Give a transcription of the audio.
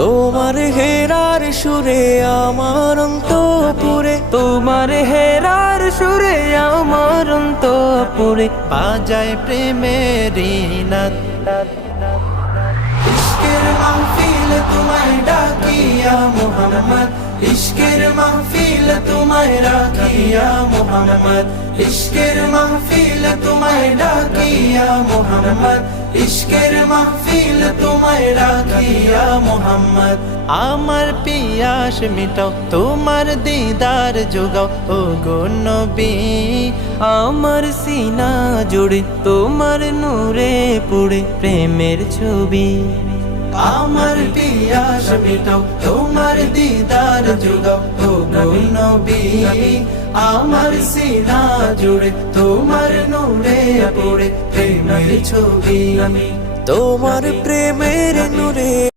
তোমার হেরার সুরে আমার অন্তপুরে, তোমার হেরার সুরে আমার অন্তপুরে বাজায় প্রেমের নাদ। ইশকের মাহফিল তোমায় ডাকিয়া মুহাম্মদ, ইশকের মাহফিল তোমায় ডাকিয়া মুহাম্মদ, ইশকের মাহফিল তোমায় ডাকিয়া মুহাম্মদ, ইশকের মাহফিল তোমায় ডাকিয়া মুহাম্মদ। আমার পিয়াস মিটাও তোমার দিদার জোগাও ও গো নবী, আমার সিনা জুড়ে তোমার নূরে পুড়ে প্রেমের ছবি। আমার পিয়াস মিটাও তোমার দিদার জোগাও ও গো নবী, আমার সিনা জুড়ে তোমার নূরে পড়ে প্রেমের ছবি। তোমার প্রেমের নূরে